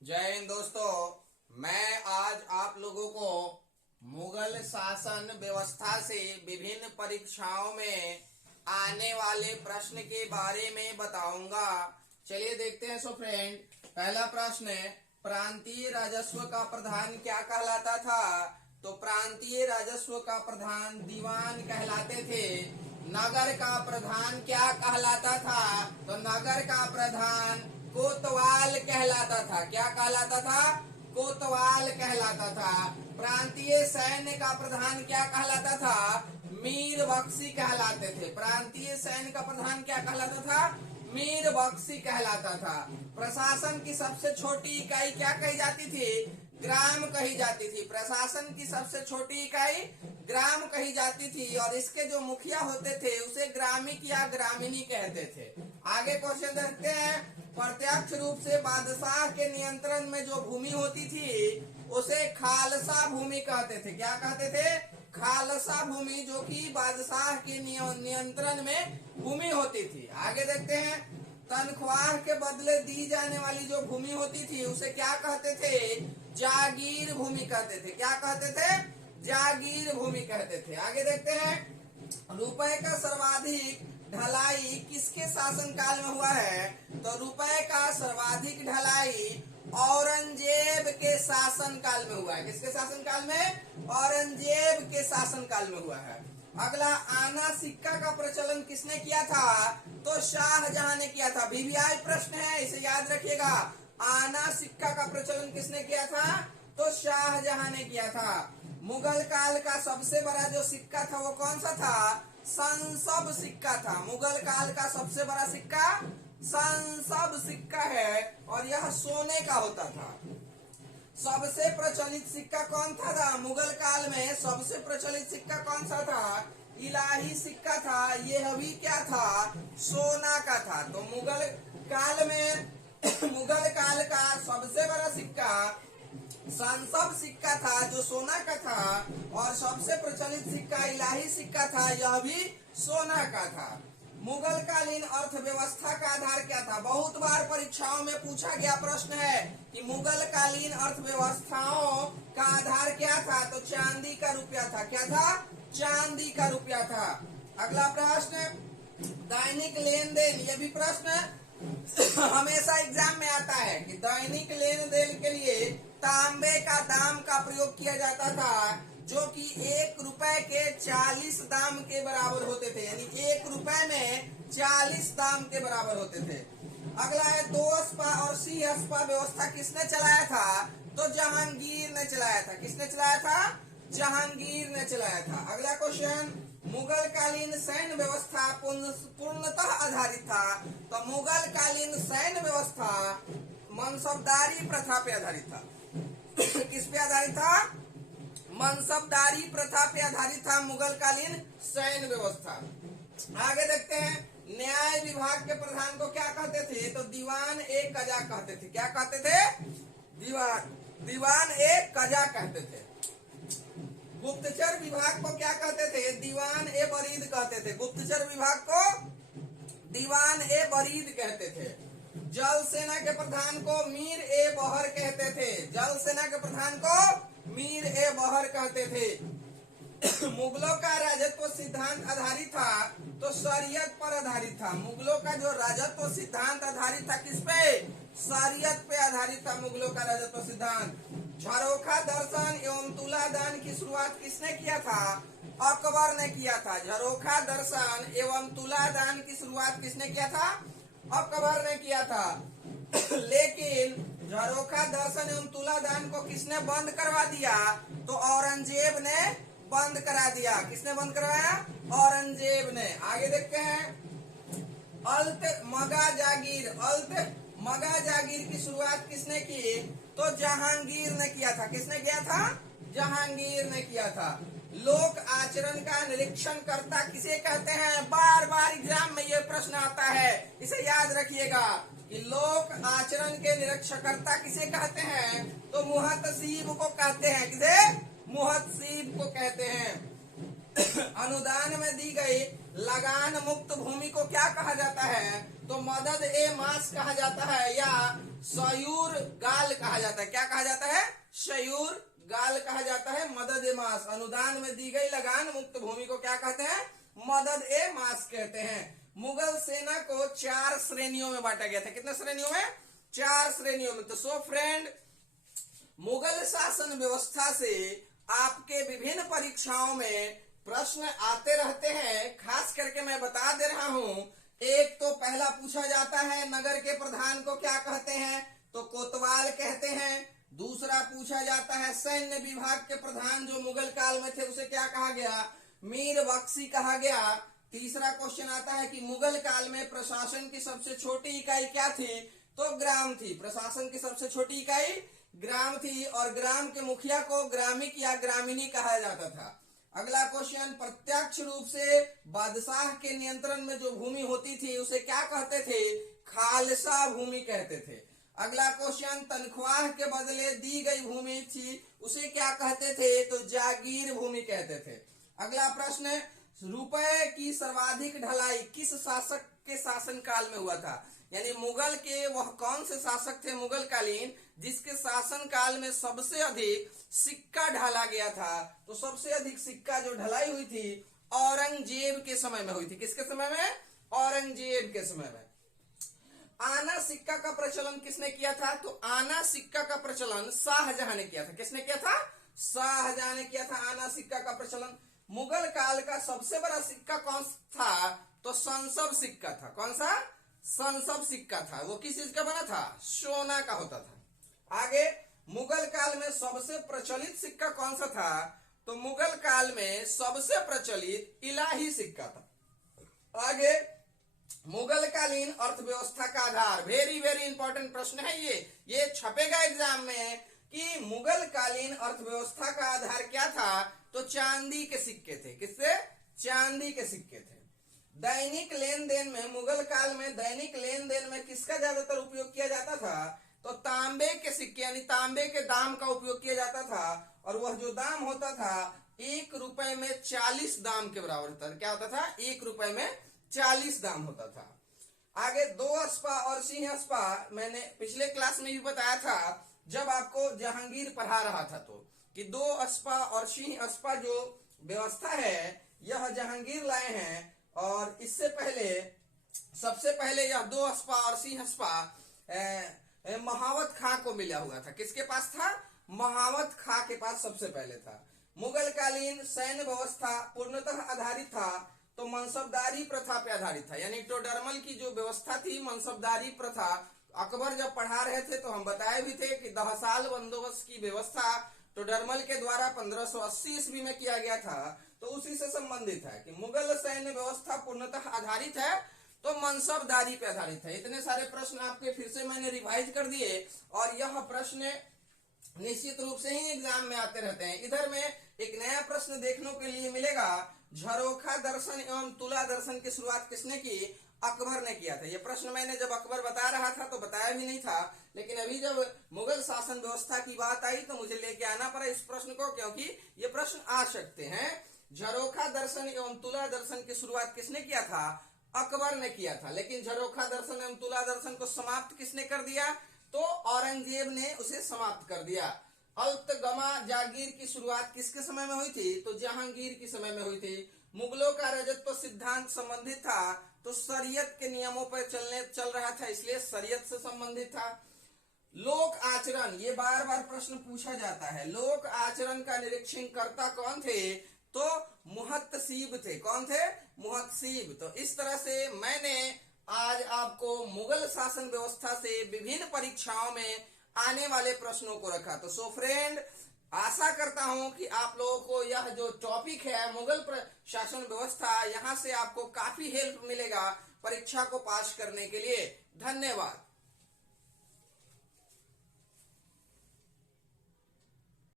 जय हिंद दोस्तों। मैं आज आप लोगों को मुगल शासन व्यवस्था से विभिन्न परीक्षाओं में आने वाले प्रश्न के बारे में बताऊंगा। चलिए देखते हैं। सो फ्रेंड, पहला प्रश्न है, प्रांतीय राजस्व का प्रधान क्या कहलाता था? तो प्रांतीय राजस्व का प्रधान दीवान कहलाते थे। नगर का प्रधान क्या कहलाता था? तो नगर का प्रधान कोतवाल कहलाता था। क्या कहलाता था? कोतवाल कहलाता था। प्रांतीय सैन्य का प्रधान क्या कहलाता था? मीर बख्शी कहलाते थे। प्रांतीय सैन्य का प्रधान क्या कहलाता था? मीर बख्शी कहलाता था। प्रशासन की सबसे छोटी इकाई क्या कही जाती थी? ग्राम कही जाती थी। प्रशासन की सबसे छोटी इकाई ग्राम कही जाती थी और इसके जो मुखिया होते थे उसे ग्रामिक या ग्रामीणी कहते थे। आगे क्वेश्चन देखते हैं। प्रत्यक्ष रूप से बादशाह के नियंत्रण में जो भूमि होती थी उसे खालसा भूमि कहते थे। क्या कहते थे? खालसा भूमि, जो कि बादशाह के नियंत्रण में भूमि होती थी। आगे देखते हैं। तनख्वाह के बदले दी जाने वाली जो भूमि होती थी उसे क्या कहते थे? जागीर भूमि कहते थे। क्या कहते थे? जागीर भूमि कहते थे। आगे देखते हैं। रुपए का सर्वाधिक ढलाई किसके शासनकाल में हुआ है? तो रुपए का सर्वाधिक ढलाई औरंगजेब के शासनकाल में हुआ है। किसके शासनकाल में? औरंगजेब के शासनकाल में हुआ है। अगला, आना सिक्का का प्रचलन किसने किया था? तो शाहजहां ने किया था। वीवीआई प्रश्न है, इसे याद रखिएगा। आना सिक्का का प्रचलन किसने किया था? तो शाहजहां ने किया था। मुगल काल का सबसे बड़ा जो सिक्का था वो कौन सा था? संसब सिक्का था। मुगल काल का सबसे बड़ा सिक्का संसब सिक्का है और यह सोने का होता था। सबसे प्रचलित सिक्का कौन था? मुगल काल में सबसे प्रचलित सिक्का कौन सा था? इलाही सिक्का था। यह भी क्या था? सोना का था। तो मुगल काल में मुगल काल का सबसे बड़ा सिक्का संसब सिक्का था जो सोना का था और सबसे प्रचलित सिक्का इलाही सिक्का था, यह भी सोना का था। मुगल कालीन अर्थव्यवस्था का आधार क्या था? बहुत बार परीक्षाओं में पूछा गया प्रश्न है कि मुगल कालीन अर्थव्यवस्थाओं का आधार क्या था? तो चांदी का रुपया था। क्या था? चांदी का रुपया था। अगला प्रश्न, दैनिक लेन देन। यह भी प्रश्न हमेशा एग्जाम में आता है कि दैनिक लेन देन के लिए तांबे का दाम का प्रयोग किया जाता था, जो कि 1 रुपए के 40 दाम के बराबर होते थे। यानी 1 रुपए में 40 दाम के बराबर होते थे। अगला है, 2 अस्पा और सी अस्पा व्यवस्था किसने चलाया था? तो जहांगीर ने चलाया था। किसने चलाया था? जहांगीर ने चलाया था। अगला क्वेश्चन, मुगल कालीन सैन्य व्यवस्था पूर्णतः आधारित था। तो मुगल कालीन सैन्य व्यवस्था मनसबदारी प्रथा पे आधारित था। किस पे आधारित था? मनसबदारी प्रथा पे आधारित था मुगल कालीन सैन्य व्यवस्था। आगे देखते हैं। न्याय विभाग के प्रधान को क्या कहते थे? तो दीवान ए कजा कहते थे। क्या कहते थे? दीवान ए कजा कहते थे। गुप्तचर विभाग को क्या कहते थे? दीवान ए बरीद कहते थे। गुप्तचर विभाग को दीवान ए बरीद कहते थे। जल सेना के प्रधान को मीर ए बहर कहते थे। जल सेना के प्रधान को मीर ए बहर कहते थे। मुगलों का राजत्व सिद्धांत आधारित था तो शरीयत पर आधारित था। मुगलों का जो राजत्व सिद्धांत आधारित था किस पे? शरीयत पे आधारित था मुगलों का राजत्व सिद्धांत। झरोखा दर्शन एवं तुलादान की शुरुआत किसने किया था? अकबर ने किया था। झरोखा दर्शन एवं तुलादान की शुरुआत किसने किया था? अकबर ने किया था। लेकिन झरोखा दर्शन एवं तुलादान को किसने बंद करवा दिया? तो औरंगजेब ने बंद करा दिया। किसने बंद करवाया? औरंगजेब ने। आगे देखते हैं। अल्त मगा जागीर की शुरुआत किसने की? तो जहांगीर ने किया था। किसने किया था? जहांगीर ने किया था। लोक आचरण का निरीक्षण करता किसे कहते हैं? बार बार एग्जाम में यह प्रश्न आता है, इसे याद रखिएगा कि लोक आचरण के निरीक्षकर्ता किसे कहते हैं? तो मुहतसीब को कहते हैं। किसे? मुहतसीब को कहते हैं। अनुदान में दी गई लगान मुक्त भूमि को क्या कहा जाता है? तो मदद ए मास कहा जाता है या सयूर गाल कहा जाता है। क्या कहा जाता है? सयूर गाल कहा जाता है। मदद ए मास, अनुदान में दी गई लगान मुक्त भूमि को क्या कहते हैं? मदद ए मास कहते हैं। मुगल सेना को 4 श्रेणियों में बांटा गया था। कितने श्रेणियों में? 4 श्रेणियों में। तो सो फ्रेंड, मुगल शासन व्यवस्था से आपके विभिन्न परीक्षाओं में प्रश्न आते रहते हैं। खास करके मैं बता दे रहा हूं, एक तो पहला पूछा जाता है नगर के प्रधान को क्या कहते हैं? तो कोतवाल कहते हैं। दूसरा पूछा जाता है सैन्य विभाग के प्रधान जो मुगल काल में थे उसे क्या कहा गया? मीर बख्शी कहा गया। तीसरा क्वेश्चन आता है कि मुगल काल में प्रशासन की सबसे छोटी इकाई क्या थी? तो ग्राम थी। प्रशासन की सबसे छोटी इकाई ग्राम थी और ग्राम के मुखिया को ग्रामिक या ग्रामीणी कहा जाता था। अगला क्वेश्चन, प्रत्यक्ष रूप से बादशाह के नियंत्रण में जो भूमि होती थी उसे क्या कहते थे? खालसा भूमि कहते थे। अगला क्वेश्चन, तनख्वाह के बदले दी गई भूमि थी उसे क्या कहते थे? तो जागीर भूमि कहते थे। अगला प्रश्न, रुपए की सर्वाधिक ढलाई किस शासक के शासन काल में हुआ था? यानी मुगल के वह कौन से शासक थे मुगल कालीन जिसके शासन काल में सबसे अधिक सिक्का ढाला गया था? तो सबसे अधिक सिक्का जो ढलाई हुई थी औरंगजेब के समय में हुई थी। किसके समय में? औरंगजेब के समय में। आना सिक्का का प्रचलन किसने किया था? तो आना सिक्का का प्रचलन शाहजहां ने किया था। किसने किया था? शाहजहां ने किया था आना सिक्का का प्रचलन। मुगल काल का सबसे बड़ा सिक्का कौन था? तो संसव सिक्का था। कौन सा? संसव सिक्का था। वो किस चीज का बना था? सोना का होता था। आगे, मुगल काल में सबसे प्रचलित सिक्का कौन सा था? तो मुगल काल में सबसे प्रचलित इलाही सिक्का था। आगे, मुगल कालीन अर्थव्यवस्था का आधार, वेरी वेरी इंपॉर्टेंट प्रश्न है ये छपेगा एग्जाम में कि मुगल कालीन अर्थव्यवस्था का आधार क्या था? तो चांदी के सिक्के थे। किससे? चांदी के सिक्के थे। दैनिक लेन देन में, मुगल काल में दैनिक लेन देन में किसका ज्यादातर उपयोग किया जाता था? तो तांबे के सिक्के यानी तांबे के दाम का उपयोग किया जाता था और वह जो दाम होता था 1 रुपए में 40 दाम के बराबर था। क्या होता था? 1 रुपए में 40 दाम होता था। आगे, 2 अस्पा और सिंह अस्पा मैंने पिछले क्लास में भी बताया था जब आपको जहांगीर पढ़ा रहा था तो कि 2 अस्पा और सिंह अस्पा जो व्यवस्था है यह जहांगीर लाए हैं और इससे पहले सबसे पहले यह 2 अस्पा और सिंह अस्पा महावत खां को मिला हुआ था। किसके पास था? महावत खां के पास सबसे पहले था। मुगल कालीन सैन्य व्यवस्था पूर्णतः आधारित था तो मनसबदारी प्रथा पे आधारित था। यानी टोडरमल की जो व्यवस्था थी मनसबदारी प्रथा, अकबर जब पढ़ा रहे थे तो हम बताए भी थे कि 10 साल बंदोबस्त की व्यवस्था टोडरमल के द्वारा 1580 ईस्वी में किया गया था। तो उसी से संबंधित है कि मुगल सैन्य व्यवस्था पूर्णतः आधारित है तो मनसबदारी पे आधारित है। इतने सारे प्रश्न आपके फिर से मैंने रिवाइज कर दिए और यह प्रश्न निश्चित रूप से ही एग्जाम में आते रहते हैं। इधर में एक नया प्रश्न देखने के लिए मिलेगा, झरोखा दर्शन एवं तुला दर्शन की शुरुआत किसने की? अकबर ने किया था। यह प्रश्न मैंने जब अकबर बता रहा था तो बताया भी नहीं था, लेकिन अभी जब मुगल शासन व्यवस्था की बात आई तो मुझे लेके आना पड़ा इस प्रश्न को, क्योंकि ये प्रश्न आ सकते हैं। झरोखा दर्शन एवं तुला दर्शन की शुरुआत किसने किया था? अकबर ने किया था। लेकिन झरोखा दर्शन एवं तुला दर्शन को समाप्त किसने कर दिया? तो औरंगजेब ने उसे समाप्त कर दिया। अल्तगमा जागीर की शुरुआत किसके समय में हुई थी? तो जहांगीर के समय में हुई थी। मुगलों का रजत्व सिद्धांत संबंधित था तो शरीयत के नियमों पर चल रहा था, इसलिए शरीयत से संबंधित था। लोक आचरण, ये बार बार प्रश्न पूछा जाता है, लोक आचरण का निरीक्षण करता कौन थे? तो मुहत्तसीब थे। कौन थे? मुहत्तसीब। तो इस तरह से मैंने आज आपको मुगल शासन व्यवस्था से विभिन्न परीक्षाओं में आने वाले प्रश्नों को रखा। तो सो फ्रेंड, आशा करता हूं कि आप लोगों को यह जो टॉपिक है मुगल शासन व्यवस्था, यहां से आपको काफी हेल्प मिलेगा परीक्षा को पास करने के लिए। धन्यवाद।